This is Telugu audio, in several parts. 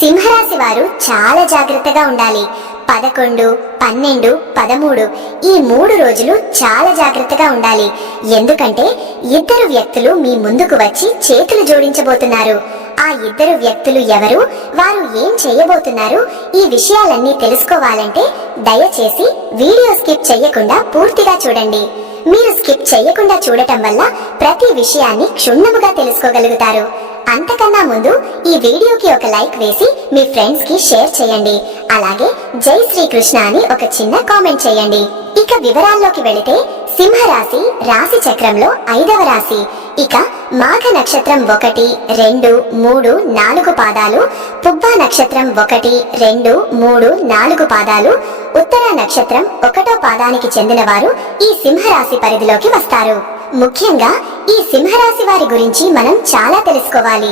సింహరాశి వారు చాలా జాగ్రత్తగా ఉండాలి. 11, 12, 13 ఈ 3 రోజులు చాలా జాగ్రత్తగా ఉండాలి. ఎందుకంటే ఇద్దరు వ్యక్తులు మీ ముందుకు వచ్చి చేతులు జోడించబోతున్నారు. ఆ ఇద్దరు వ్యక్తులు ఎవరు, వారు ఏం చేయబోతున్నారు, ఈ విషయాలన్నీ తెలుసుకోవాలంటే దయచేసి వీడియో స్కిప్ చేయకుండా పూర్తిగా చూడండి. మీరు స్కిప్ చేయకుండా చూడటం వల్ల ప్రతి విషయాన్ని క్షుణ్ణముగా తెలుసుకోగలుగుతారు. అంతకన్నా ముందు ఈ వీడియోకి ఒక లైక్ వేసి మీ ఫ్రెండ్స్ కి షేర్ చేయండి. అలాగే జై శ్రీకృష్ణ అని ఒక చిన్న కామెంట్ చేయండి. ఇక వివరాల్లోకి వెళితే సింహరాశి రాశి చక్రంలో 5వ రాశి. ఇక మాఘ నక్షత్రం 1, 2, 3, 4 పాదాలు, పుబ్బ నక్షత్రం 1, 2, 3, 4 పాదాలు, ఉత్తర నక్షత్రం 1వ పాదానికి చెందిన వారు ఈ సింహరాశి పరిధిలోకి వస్తారు. ముఖ్యంగా ఈ సింహరాశి వారి గురించి మనం చాలా తెలుసుకోవాలి.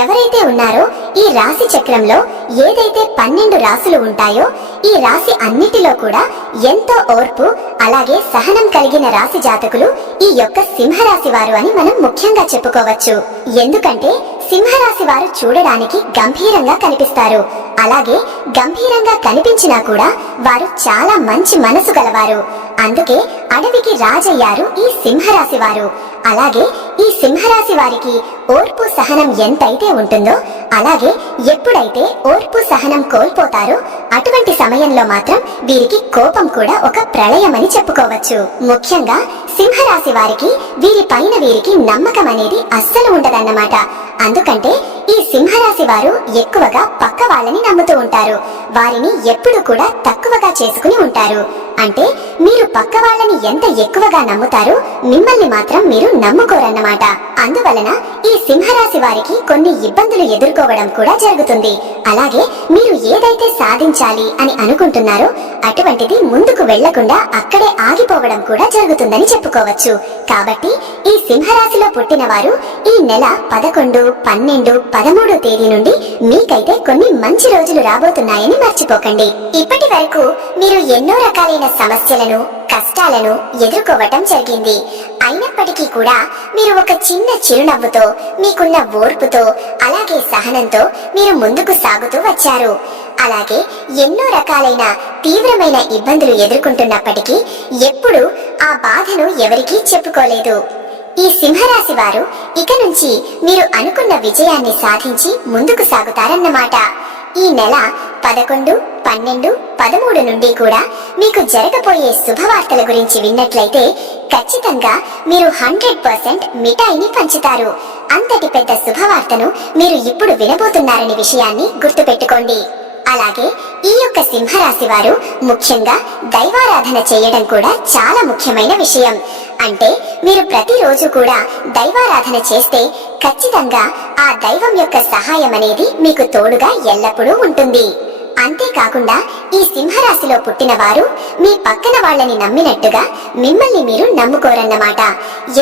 ఎవరైతే ఉన్నారో ఈ రాశి చక్రంలో ఏదైతే 12 రాశులు ఉంటాయో ఈ రాశి అన్నిటిలో కూడా ఎంతో ఓర్పు అలాగే సహనం కలిగిన రాశి జాతకులు ఈ యొక్క సింహరాశి వారు అని మనం ముఖ్యంగా చెప్పుకోవచ్చు. ఎందుకంటే సింహరాశి వారు చూడడానికి గంభీరంగా కనిపిస్తారు. అలాగే గంభీరంగా కనిపించినా కూడా వారు చాలా మంచి మనసు గలవారు. అందుకే అడవికి రాజయ్యారు ఈ సింహరాశి వారు. అలాగే ఈ సింహరాశి వారికి ఓర్పు సహనం ఎంతైతే ఉంటుందో అలాగే ఎప్పుడైతే ఓర్పు సహనం కోల్పోతారో అటువంటి సమయంలో మాత్రం వీరికి కోపం కూడా ఒక ప్రళయం అని చెప్పుకోవచ్చు. ముఖ్యంగా సింహరాశి వారికి వీరికి నమ్మకం అనేది అస్సలు ఉండదన్నమాట. అందుకంటే ఈ సింహరాశి వారు ఎక్కువగా పక్క వాళ్ళని నమ్ముతూ ఉంటారు. వారిని ఎప్పుడు కూడా తక్కువగా చేసుకుని ఉంటారు. అంటే మీరు పక్క వాళ్ళని ఎంత ఎక్కువగా నమ్ముతారో మిమ్మల్ని మాత్రం మీరు నమ్ముకోరన్నమాట. అందువలన ఈ సింహరాశి వారికి కొన్ని ఇబ్బందులు ఎదుర్కోవడం కూడా జరుగుతుంది. అలాగే మీరు ఏదైతే సాధించాలి అని అనుకుంటున్నారో అటువంటిది ముందుకు వెళ్లకుండా అక్కడే ఆగిపోవడం కూడా జరుగుతుందని చెప్పుకోవచ్చు. కాబట్టి ఈ సింహరాశిలో పుట్టిన వారు ఈ నెల 11, 12, 13 తేదీ నుండి మీకైతే కొన్ని మంచి రోజులు రాబోతున్నాయని మర్చిపోకండి. ఇప్పటి వరకు మీరు ఎన్నో రకాలైన సమస్యలను కష్టాలను ఎదుర్కోవటం జరిగింది. అయినప్పటికీ కూడా మీరు ఒక చిన్న చిరునవ్వుతో మీకున్న ఓర్పుతో అలాగే సహనంతో మీరు ముందుకు సాగుతూ వచ్చారు. అలాగే ఎన్నో రకాలైన తీవ్రమైన ఇబ్బందులు ఎదుర్కొంటున్నప్పటికీ ఎప్పుడూ ఆ బాధను ఎవరికీ చెప్పుకోలేదు. ఈ సింహరాశి వారు ఇక నుంచి మీరు అనుకున్న విజయాన్ని సాధించి ముందుకు సాగుతారన్నమాట. ఈ నెల 11, 12, 13 నుండి కూడా మీకు జరగబోయే శుభవార్తల గురించి విన్నట్లయితే ఖచ్చితంగా మీరు 100% మిఠాయిని పంచుతారు. అంతటి పెద్ద శుభవార్తను మీరు ఇప్పుడు వినబోతున్నారనే విషయాన్ని గుర్తుపెట్టుకోండి. అలాగే ఈ యొక్క సింహరాశి వారు ముఖ్యంగా దైవారాధన చేయడం కూడా చాలా ముఖ్యమైన విషయం. అంటే మీరు ప్రతిరోజు కూడా దైవారాధన చేస్తే ఖచ్చితంగా ఆ దైవం యొక్క సహాయం అనేది మీకు తోడుగా ఎల్లప్పుడూ ఉంటుంది. అంతేకాకుండా ఈ సింహరాశిలో పుట్టిన వారు మీ పక్కన వాళ్ళని నమ్మినట్టుగా మిమ్మల్ని మీరు నమ్ముకోరన్నమాట.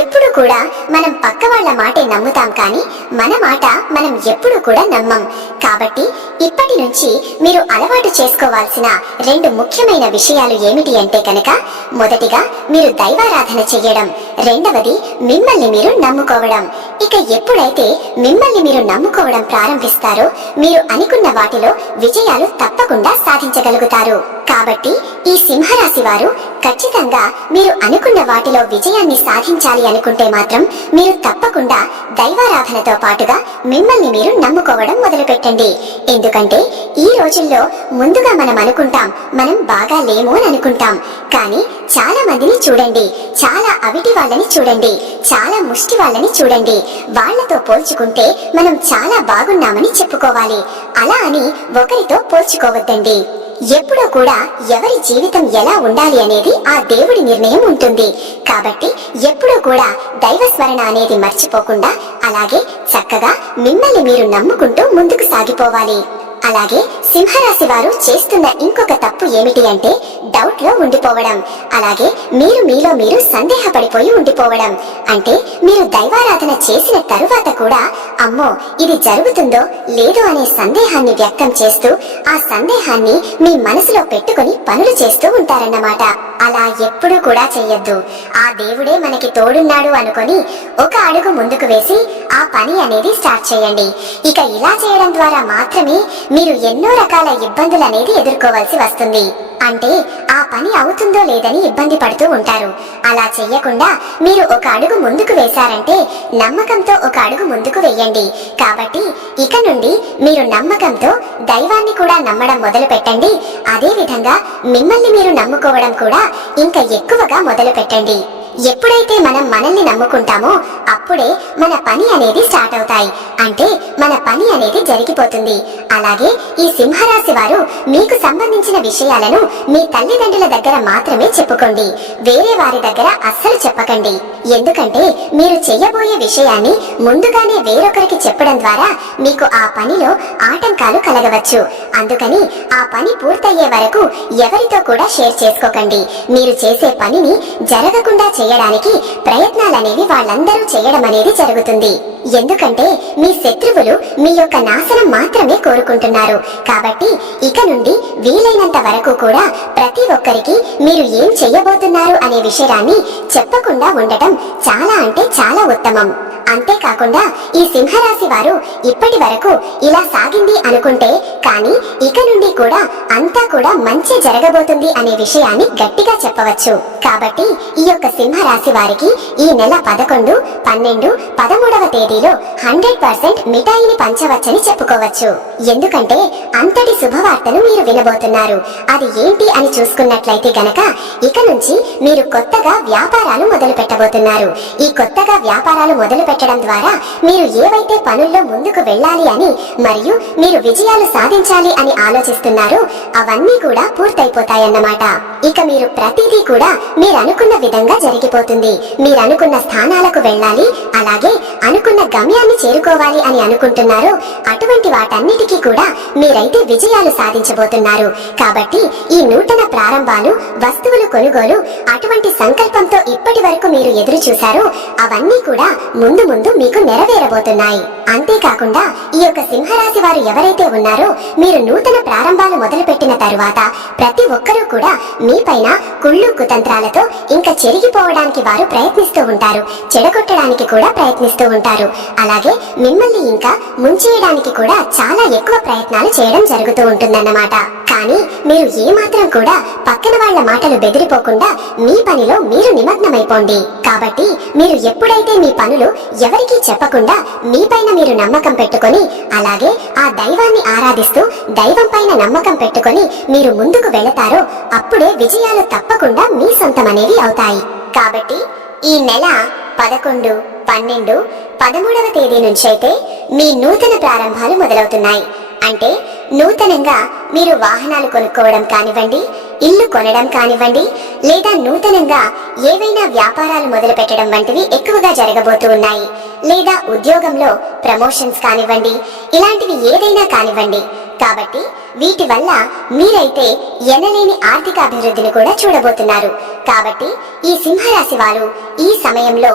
ఎప్పుడు కూడా మనం పక్క వాళ్ళ మాటే నమ్ముతాం కానీ మన మాట మనం ఎప్పుడు కూడా నమ్మం. కాబట్టి ఇప్పటి నుంచి మీరు అలవాటు చేసుకోవాల్సిన 2 ముఖ్యమైన విషయాలు ఏమిటి అంటే కనుక మొదటిగా మీరు దైవారాధన చెయ్యడం, రెండవది మిమ్మల్ని మీరు నమ్ముకోవడం. ఇక ఎప్పుడైతే మిమ్మల్ని మీరు నమ్ముకోవడం ప్రారంభిస్తారో మీరు అనుకున్న వాటిలో విజయాలు తప్పకుండా సాధించగలుగుతారు. కాబట్టి ఈ సింహరాశి వారు ఖచ్చితంగా మీరు అనుకున్న వాటిలో విజయాన్ని సాధించాలి అనుకుంటే మాత్రం మీరు తప్పకుండా దైవారాధనతో పాటుగా మిమ్మల్ని మీరు నమ్ముకోవడం మొదలుపెట్టండి. ఎందుకంటే ఈ రోజుల్లో ముందుగా మనం అనుకుంటాం మనం బాగా లేము అని అనుకుంటాం. కానీ చాలా మందిని చూడండి, చాలా అవిటి వాళ్ళని చూడండి, చాలా ముష్టి వాళ్ళని చూడండి. వాళ్లతో పోల్చుకుంటే మనం చాలా బాగున్నామని చెప్పుకోవాలి. అలా అని ఒకరితో పోల్చుకోవద్దండి. ఎప్పుడూ కూడా ఎవరి జీవితం ఎలా ఉండాలి అనేది ఆ దేవుడి నిర్ణయం ఉంటుంది. కాబట్టి ఎప్పుడూ కూడా దైవ స్మరణ అనేది మర్చిపోకుండా అలాగే చక్కగా మిమ్మల్ని మీరు నమ్ముకుంటూ ముందుకు సాగిపోవాలి. అలాగే సింహరాశి వారు చేస్తున్న ఇంకొక తప్పు ఏమిటి అంటే డౌట్ లో ఉండిపోవడం. అలాగే మీలో మీరు సందేహపడిపోయి ఉండిపోవడం. అంటే మీరు దైవారాధన చేసిన తరువాత కూడా అమ్మో ఇది జరుగుతుందో లేదో అనే సందేహాన్ని వ్యక్తం చేస్తూ ఆ సందేహాన్ని మీ మనసులో పెట్టుకుని పనులు చేస్తూ ఉంటారన్నమాట. అలా ఎప్పుడూ కూడా చెయ్యొద్దు. ఆ దేవుడే మనకి తోడున్నాడు అనుకొని ఒక అడుగు ముందుకు వేసి ఆ పని అనేది స్టార్ట్ చేయండి. ఇక ఇలా చేయడం ద్వారా మాత్రమే మీరు ఎన్నో రకాల ఇబ్బందులు అనేది ఎదుర్కోవాల్సి వస్తుంది. అంటే ఆ పని అవుతుందో లేదని ఇబ్బంది పడుతూ ఉంటారు. అలా చెయ్యకుండా మీరు ఒక అడుగు ముందుకు వేశారంటే నమ్మకంతో ఒక అడుగు ముందుకు వేయండి. కాబట్టి ఇక నుండి మీరు నమ్మకంతో దైవాన్ని కూడా నమ్మడం మొదలు పెట్టండి. అదే విధంగా మిమ్మల్ని మీరు నమ్ముకోవడం కూడా ఇంకా ఎక్కువగా మొదలు పెట్టండి. ఎప్పుడైతే మనం మనల్ని నమ్ముకుంటామో అప్పుడే మన పని అనేది స్టార్ట్ అవుతాయి. అంటే మన పని అనేది జరిగిపోతుంది. అలాగే ఈ సింహరాశి వారు మీకు సంబంధించిన విషయాలను మీ తల్లిదండ్రుల దగ్గర మాత్రమే చెప్పుకోండి. వేరే వారి దగ్గర అస్సలు చెప్పకండి. ఎందుకంటే మీరు చేయబోయే విషయాన్ని ముందుగానే వేరొకరికి చెప్పడం ద్వారా మీకు ఆ పనిలో ఆటంకాలు కలగవచ్చు. అందుకని ఆ పని పూర్తయ్యే వరకు ఎవరితో కూడా షేర్ చేసుకోకండి. మీరు చేసే పనిని జరగకుండా చేయడానికి ప్రయత్నాలనేవి వాళ్ళందరూ చేయడం అనేది జరుగుతుంది. ఎందుకంటే మీ శత్రువులు మీ యొక్క నాశనం మాత్రమే కోరుకుంటున్నారు. కాబట్టి ఇక నుండి వీలైనంత వరకు కూడా ప్రతి ఒక్కరికి మీరు ఏం చెయ్యబోతున్నారు అనే విషయాన్ని చెప్పకుండా ఉండటం చాలా అంటే చాలా ఉత్తమం. అంతేకాకుండా ఈ సింహరాశి వారు ఇప్పటి వరకు ఇలా సాగింది అనుకుంటే కానీ ఇక నుండి కూడా అంతా కూడా మంచి జరగబోతుంది అనే విషయాన్ని గట్టిగా చెప్పవచ్చు. కాబట్టి ఈ యొక్క సింహరాశి వారికి ఈ నెల 11, 12, 13వ తేదీలో 100% మిఠాయిని పంచవచ్చని చెప్పుకోవచ్చు. ఎందుకంటే అంతటి శుభవార్తను మీరు వినబోతున్నారు. అది ఏంటి అని చూసుకున్నట్లయితే గనక ఇక నుంచి మీరు కొత్తగా వ్యాపారాలు మొదలు పెట్టబోతున్నారు. ఈ కొత్తగా వ్యాపారాలు మొదలు పెట్టడం ద్వారా మీరు ఏవైతే పనుల్లో ముందుకు వెళ్ళాలి అని మరియు మీరు విజయాలు సాధించాలి అని ఆలోచిస్తున్నారో అవన్నీ కూడా పూర్తయిపోతాయన్నమాట. ఇక మీరు ప్రతిదీ కూడా మీరు అనుకున్న విధంగా జరిగిపోతుంది. మీరు అనుకున్న స్థానాలకు వెళ్ళాలి, అలాగే అనుకున్న గమ్యాన్ని చేరుకోవాలి అని అనుకుంటున్నారో అటువంటి వాటన్నిటికీ కూడా మీరైతే విజయాలు సాధించబోతున్నారు. కాబట్టి ఈ నూతన ప్రారంభాలు, వస్తువులు కొనుగోలు అటువంటి సంకల్పంతో ఇప్పటి వరకు మీరు ఎదురు చూశారో అవన్నీ కూడా ముందు ముందు మీకు నెరవేరబోతున్నాయి. అంతేకాకుండా ఈ యొక్క సింహరాశి వారు ఎవరైతే ఉన్నారో మీరు నూతన ప్రారంభాలు మొదలు పెట్టిన తరువాత ప్రతి ఒక్కరూ కూడా మీ పైన కుళ్ళు కుతంత్రాలతో ఇంకా చెరిగిపోవడానికి వారు ప్రయత్నిస్తూ ఉంటారు. చెడగొట్టడానికి కూడా ప్రయత్నిస్తూ ఉంటారు. అలాగే మిమ్మల్ని ఇంకా ముంచేయడానికి కూడా చాలా ఎక్కువ ప్రయత్నాలు చేయడం జరుగుతూ ఉంటుందన్నమాట. కానీ మీరు ఏమాత్రం కూడా పక్కన వాళ్ళ మాటలు బెదిరిపోకుండా మీ పనిలో మీరు నిమగ్నమైపోండి. కాబట్టి మీరు ఎప్పుడైతే మీ పనులు ఎవరికీ చెప్పకుండా మీ పైన మీరు నమ్మకం పెట్టుకొని అలాగే ఆ దైవాన్ని ఆరాధిస్తూ దైవం పైన నమ్మకం పెట్టుకొని మీరు ముందుకు వెళతారో అప్పుడే విజయాలు తప్పకుండా మీ సొంతమనేవి అవుతాయి. కాబట్టి ఈ నెల 11, 12, 13వ తేదీ నుంచి అయితే మీ నూతన ప్రారంభాలు మొదలవుతున్నాయి. అంటే నూతనంగా మీరు వాహనాలు కొనుక్కోవడం కానివ్వండి, ఇల్లు కొనడం కానివ్వండి, లేదా నూతనంగా ఏవైనా వ్యాపారాలు మొదలు పెట్టడం వంటివి ఎక్కువగా జరగబోతూ ఉన్నాయి. లేదా ఉద్యోగంలో ప్రమోషన్స్ కానివ్వండి, ఇలాంటివి ఏదైనా కానివ్వండి. కాబట్టి వీటి వల్ల మీరైతే ఎనలేని ఆర్థిక అభివృద్ధిని కూడా చూడబోతున్నారు. కాబట్టి ఈ సింహరాశి వారు ఈ సమయంలో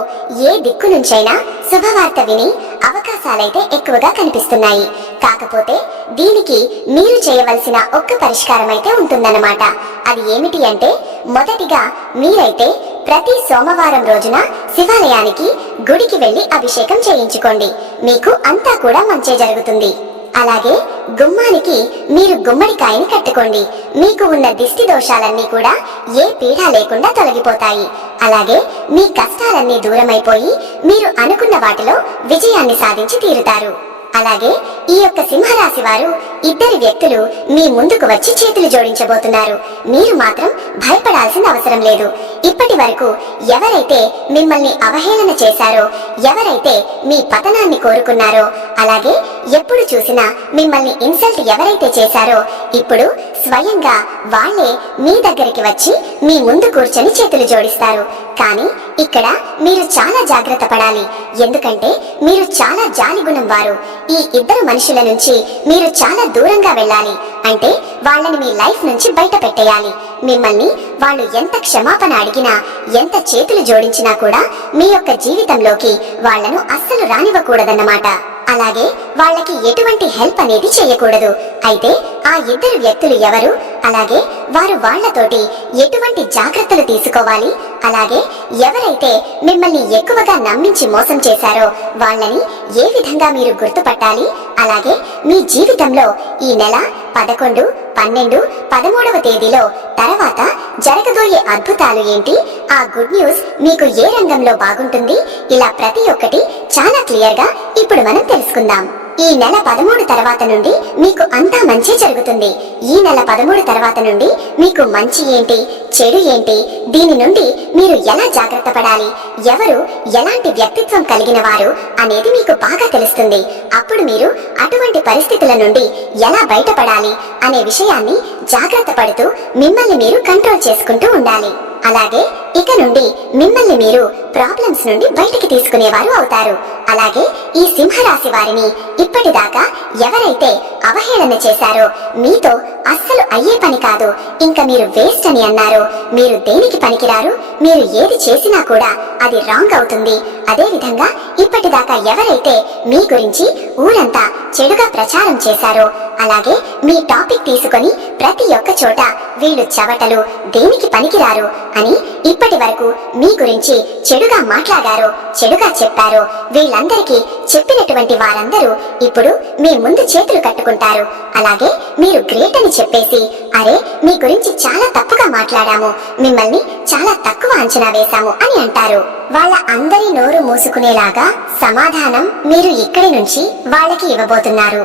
ఏ దిక్కు నుంచైనా శుభవార్త విని అవకాశాలైతే ఎక్కువగా కనిపిస్తున్నాయి. కాకపోతే దీనికి మీరు చేయవలసిన ఒక్క పరిష్కారం అయితే ఉంటుందన్నమాట. అది ఏమిటి అంటే మొదటిగా మీరైతే ప్రతి సోమవారం రోజున శివాలయానికి గుడికి వెళ్లి అభిషేకం చేయించుకోండి. మీకు అంతా కూడా మంచే జరుగుతుంది. అలాగే గుమ్మానికి మీరు గుమ్మడికాయని కట్టుకోండి. మీకు ఉన్న దిష్టి దోషాలన్నీ కూడా ఏ పీడ లేకుండా తొలగిపోతాయి. అలాగే మీ కష్టాలన్నీ దూరమైపోయి మీరు అనుకున్న వాటిలో విజయాన్ని సాధించి తీరుతారు. అలాగే ఈ యొక్క సింహరాశి వారు ఇద్దరు వ్యక్తులు మీ ముందుకు వచ్చి చేతులు జోడించబోతున్నారు. మీరు మాత్రం భయపడాల్సిన అవసరం లేదు. ఇప్పటి వరకు ఎవరైతే మిమ్మల్ని అవహేళన చేశారో, ఎవరైతే మీ పతనాన్ని కోరుకున్నారో, అలాగే ఎప్పుడు చూసినా మిమ్మల్ని ఇన్సల్ట్ ఎవరైతే చేశారో ఇప్పుడు స్వయంగా వాళ్ళే మీ దగ్గరికి వచ్చి మీ ముందు కూర్చొని చేతులు జోడిస్తారు. కానీ ఇక్కడ మీరు చాలా జాగ్రత్త పడాలి. ఎందుకంటే మీరు చాలా జాలిగుణం వారు. ఈ ఇద్దరు మనుషుల నుంచి మీరు చాలా దూరంగా వెళ్ళాలి. అంటే వాళ్ళని మీ లైఫ్ నుంచి బయట పెట్టేయాలి. మిమ్మల్ని వాళ్ళు ఎంత క్షమాపణ అడిగినా, ఎంత చేతులు జోడించినా కూడా మీ యొక్క జీవితంలోకి వాళ్లను అస్సలు రానివ్వకూడదన్నమాట. అలాగే వాళ్ళకి ఎటువంటి హెల్ప్ అనేది చేయకూడదు. అయితే ఆ ఇద్దరు వ్యక్తులు ఎవరు, అలాగే వారు వాళ్లతోటి ఎటువంటి జాగ్రత్తలు తీసుకోవాలి, అలాగే ఎవరైతే మిమ్మల్ని ఎక్కువగా నమ్మించి మోసం చేశారో వాళ్ళని ఏ విధంగా మీరు గుర్తుపట్టాలి, అలాగే మీ జీవితంలో ఈ నెల 11, 12, 13వ తేదీలో తర్వాత జరగబోయే అద్భుతాలు ఏంటి, ఆ గుడ్ న్యూస్ మీకు ఏ రంగంలో బాగుంటుంది, ఇలా ప్రతి ఒక్కటి చాలా క్లియర్ గా ఇప్పుడు మనం తెలుసుకుందాం. ఈ నెల 13 తర్వాత నుండి మీకు అంతా మంచి జరుగుతుంది. ఈ నెల 13 తర్వాత నుండి మీకు మంచి ఏంటి, చెడు ఏంటి, దీని నుండి మీరు ఎలా జాగ్రత్త పడాలి, ఎవరు ఎలాంటి వ్యక్తిత్వం కలిగిన వారు అనేది మీకు బాగా తెలుస్తుంది. అప్పుడు మీరు అటువంటి పరిస్థితుల నుండి ఎలా బయటపడాలి అనే విషయాన్ని జాగ్రత్త పడుతూ మిమ్మల్ని మీరు కంట్రోల్ చేసుకుంటూ ఉండాలి. అలాగే ఇక నుండి మిమ్మల్ని మీరు ప్రాబ్లమ్స్ నుండి బయటికి తీసుకునేవారు అవుతారు. అలాగే ఈ సింహరాశి వారిని ఇప్పటిదాకా ఎవరైతే అవహేళన చేశారో, మీతో అస్సలు అయ్యే పని కాదు, ఇంకా మీరు వేస్ట్ అని అన్నారో, మీరు దేనికి పనికిరారు, మీరు ఏది చేసినా కూడా అది రాంగ్ అవుతుంది, అదే విధంగా ఇప్పటిదాకా ఎవరైతే మీ గురించి ఊరంతా చెడుగా ప్రచారం చేశారో, అలాగే మీ టాపిక్ తీసుకొని ప్రతి ఒక్క చోట వీళ్ళు చవటలు, దేనికి పనికిరారు అని ఇప్పటి వరకు మీ గురించి చెడుగా మాట్లాడారో, చెడుగా చెప్పారో, వీళ్ళందరికీ చెప్పినటువంటి వారందరూ ఇప్పుడు మీ ముందు చేతులు కట్టుకుంటారు. అలాగే మీరు గ్రేట్ అని చెప్పేసి, అరే మీ గురించి చాలా తప్పుగా మాట్లాడాము, మిమ్మల్ని చాలా తక్కువ అంచనా వేశాము అని అంటారు. వాళ్ళ అందరి నోరు మూసుకునేలాగా సమాధానం మీరు ఇక్కడి నుంచి వాళ్ళకి ఇవ్వబోతున్నారు.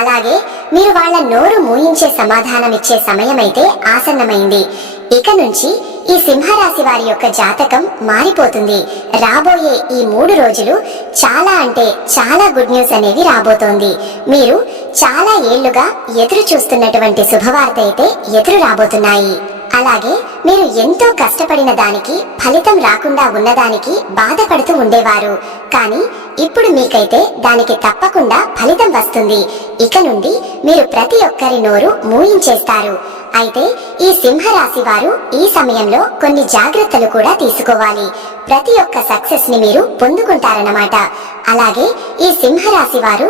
అలాగే మీరు వాళ్ళ నోరు మూయించే సమాధానం ఇచ్చే సమయమైతే ఆసన్నమైంది. ఇక నుంచి ఈ సింహరాశి వారి యొక్క జాతకం మారిపోతుంది. రాబోయే ఈ 3 రోజులు చాలా అంటే చాలా గుడ్ న్యూస్ అనేవి రాబోతోంది. మీరు చాలా ఏళ్లుగా ఎదురు చూస్తున్నటువంటి శుభవార్త అయితే ఎదురు రాబోతున్నాయి. అలాగే మీరు ఎంతో కష్టపడిన దానికి ఫలితం రాకుండా ఉన్నదానికి బాధపడుతూ ఉండేవారు, కానీ ఇప్పుడు మీకైతే దానికి తప్పకుండా ఫలితం వస్తుంది. ఇక నుండి మీరు ప్రతి ఒక్కరి నోరు మూయించేస్తారు. అయితే ఈ సింహరాశి వారు ఈ సమయంలో కొన్ని జాగ్రత్తలు కూడా తీసుకోవాలి. ప్రతి ఒక్క సక్సెస్ ని మీరు పొందుకుంటారన్నమాట. అలాగే ఈ సింహరాశి వారు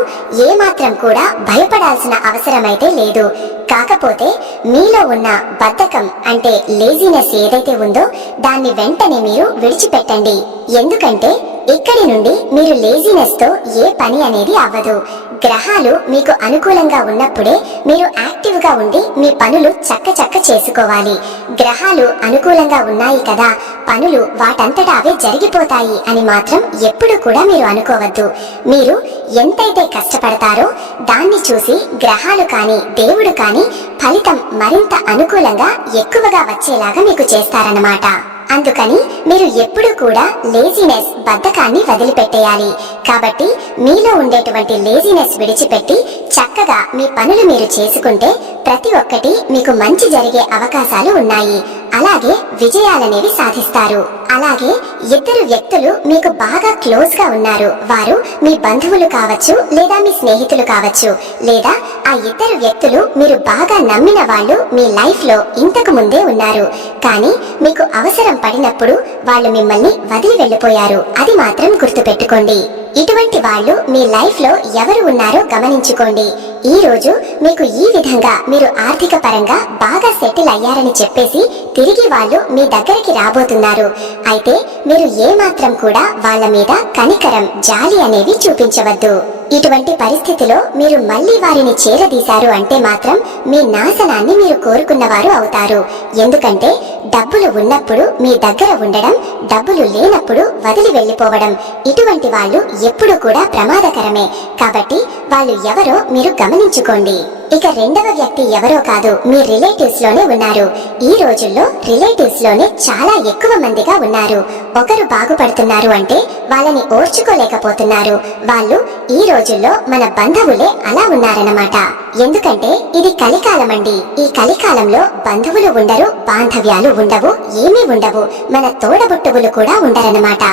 ఏమాత్రం కూడా భయపడాల్సిన అవసరమైతే లేదు. కాకపోతే మీలో ఉన్న బద్ధకం అంటే లేజినెస్ ఏదైతే ఉందో దాన్ని వెంటనే మీరు విడిచిపెట్టండి. ఎందుకంటే ఇక్కడి నుండి మీరు లేజినెస్ తో ఏ పని అనేది అవ్వదు. గ్రహాలు మీకు అనుకూలంగా ఉన్నప్పుడే మీరు యాక్టివ్ గా ఉండి మీ పనులు చక్క చేసుకోవాలి. గ్రహాలు అనుకూలంగా ఉన్నాయి కదా, పనులు వాటంతటా అవే జరిగిపోతాయి అని మాత్రం ఎప్పుడు కూడా మీరు అనుకోవద్దు. మీరు ఎంతైతే కష్టపడతారో దాన్ని చూసి గ్రహాలు కానీ దేవుడు కానీ ఫలితం మరింత అనుకూలంగా ఎక్కువగా వచ్చేలాగా మీకు చేస్తారన్నమాట. అందుకని మీరు ఎప్పుడు కూడా లేజినెస్, బద్ధకాన్ని వదిలిపెట్టేయాలి. కాబట్టి మీలో ఉండేటువంటి లేజినెస్ విడిచిపెట్టి చక్కగా మీ పనులు మీరు చేసుకుంటే ప్రతి ఒక్కటి మీకు మంచి జరిగే అవకాశాలు ఉన్నాయి. అలాగే విజయాలనేవి సాధిస్తారు. అలాగే ఇద్దరు వ్యక్తులు మీకు బాగా క్లోజ్ గా ఉన్నారు. వారు మీ బంధువులు కావచ్చు, లేదా మీ స్నేహితులు కావచ్చు, లేదా ఆ ఇద్దరు వ్యక్తులు మీరు బాగా నమ్మిన వాళ్ళు మీ లైఫ్ లో ఇంతకు ముందే ఉన్నారు. కానీ మీకు అవసరం పడినప్పుడు వాళ్ళు మిమ్మల్ని వదిలి వెళ్ళిపోయారు. అది మాత్రం గుర్తుపెట్టుకోండి. ఇటువంటి వాళ్ళు మీ లైఫ్ లో ఎవరు ఉన్నారో గమనించుకోండి. ఈ రోజు మీకు ఈ విధంగా మీరు ఆర్థిక పరంగా బాగా సెటిల్ అయ్యారని చెప్పేసి తిరిగి వాళ్ళు మీ దగ్గరికి రాబోతున్నారు. అయితే మీరు ఏమాత్రం కూడా వాళ్ళ మీద కనికరం, జాలి అనేవి చూపించవద్దు. ఇటువంటి పరిస్థితిలో మీరు మళ్ళీ వారిని చేరదీశారు అంటే మాత్రం మీ నాశనాన్ని మీరు కోరుకున్నవారు అవుతారు. ఎందుకంటే డబ్బులు ఉన్నప్పుడు మీ దగ్గర ఉండడం, డబ్బులు లేనప్పుడు వదిలి వెళ్ళిపోవడం, ఇటువంటి వాళ్ళు ఎప్పుడు కూడా ప్రమాదకరమే. కాబట్టి వాళ్ళు ఎవరో మీరు గమనించుకోండి. ఇక రెండవ వ్యక్తి ఎవరో కాదు, మీ రిలేటివ్స్ లోనే ఉన్నారు. ఈ రోజుల్లో రిలేటివ్స్ లోనే చాలా ఎక్కువ మందిగా ఉన్నారు. ఒకరు బాగుపడుతున్నారు అంటే వాళ్ళని ఓర్చుకోలేకపోతున్నారు. వాళ్ళు ఈ రోజుల్లో మన బంధువులే అలా ఉన్నారన్నమాట. ఎందుకంటే ఇది కలికాలం అండి. ఈ కలికాలంలో బంధువులు ఉండరు, బాంధవ్యాలు ఉండవు, ఏమీ ఉండవు. మన తోడబుట్టువులు కూడా ఉండరన్నమాట.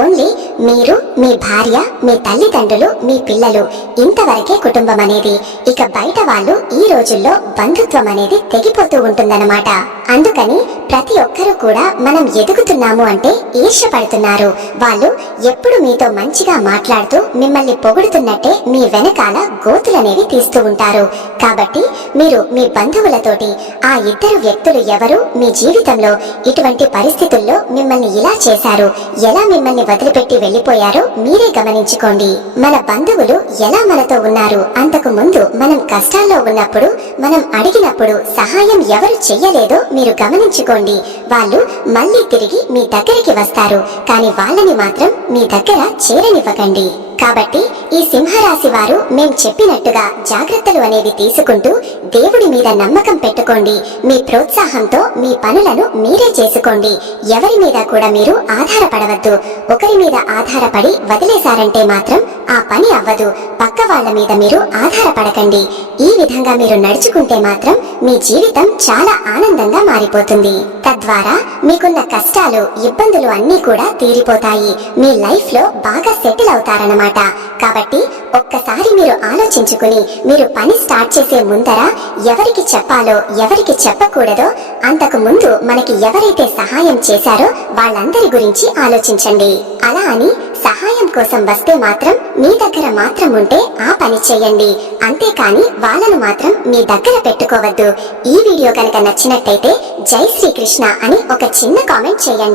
ఓన్లీ మీరు, మీ భార్య, మీ తల్లిదండ్రులు, మీ పిల్లలు, ఇంతవరకే కుటుంబం అనేది. ఇక బయట వాళ్ళు ఈ రోజుల్లో బంధుత్వం అనేది తెగిపోతూ ఉంటుందన్నమాట. అందుకని ప్రతి ఒక్కరూ కూడా మనం ఎదుగుతున్నాము అంటే ఈర్ష్యపడుతున్నారు. వాళ్ళు ఎప్పుడు మీతో మంచిగా మాట్లాడుతూ మిమ్మల్ని పొగుడుతున్నట్టే మీ వెనకాల గోతులనేవి తీస్తూ ఉంటారు. కాబట్టి మీరు మీ బంధువులతోటి ఆ ఇద్దరు వ్యక్తులు ఎవరు మీ జీవితంలో ఇటువంటి పరిస్థితుల్లో మిమ్మల్ని ఇలా చేశారు, ఎలా మిమ్మల్ని వదిలిపెట్టి వెళ్లిపోయారో మీరే గమనించుకోండి. మన బంధువులు ఎలా మనతో ఉన్నారు, అంతకు ముందు మనం కష్టాల్లో ఉన్నప్పుడు మనం అడిగినప్పుడు సహాయం ఎవరు చెయ్యలేదో మీరు గమనించుకోండి. వాళ్ళు మళ్ళీ తిరిగి మీ దగ్గరికి వస్తారు, కానీ వాళ్ళని మాత్రం మీ దగ్గర చేరనివ్వకండి. కాబట్టి ఈ సింహరాశి వారు మేం చెప్పినట్టుగా జాగ్రత్తలు అనేవి తీసుకుంటూ దేవుడి మీద నమ్మకం పెట్టుకోండి. మీ ప్రోత్సాహంతో మీ పనులను మీరే చేసుకోండి. ఎవరి మీద కూడా మీరు ఆధారపడవద్దు. ఒకరి మీద ఆధారపడి వదిలేశారంటే మాత్రం ఆ పని అవ్వదు. పక్క వాళ్ళ మీద మీరు ఆధారపడకండి. ఈ విధంగా మీరు నడుచుకుంటే మాత్రం మీ జీవితం చాలా ఆనందంగా మారిపోతుంది. తద్వారా మీకున్న కష్టాలు ఇబ్బందులు అన్నీ కూడా తీరిపోతాయి. మీ లైఫ్ లో బాగా సెటిల్ అవుతారన్నమాట. కాబట్టి ఒక్కసారి మీరు ఆలోచించుకుని మీరు పని స్టార్ట్ చేసే ముందర ఎవరికి చెప్పాలో ఎవరికి చెప్పకూడదో, అంతకు ముందు మనకి ఎవరైతే సహాయం చేశారో వాళ్ళందరి గురించి ఆలోచించండి. అలా అని సహాయం కోసం వస్తే మాత్రం మీ దగ్గర మాత్రం ఉంటే ఆ పని చేయండి. అంతేకాని వాళ్ళను మాత్రం మీ దగ్గర పెట్టుకోవద్దు. ఈ వీడియో కనుక నచ్చినట్టయితే జై శ్రీకృష్ణ అని ఒక చిన్న కామెంట్ చేయండి.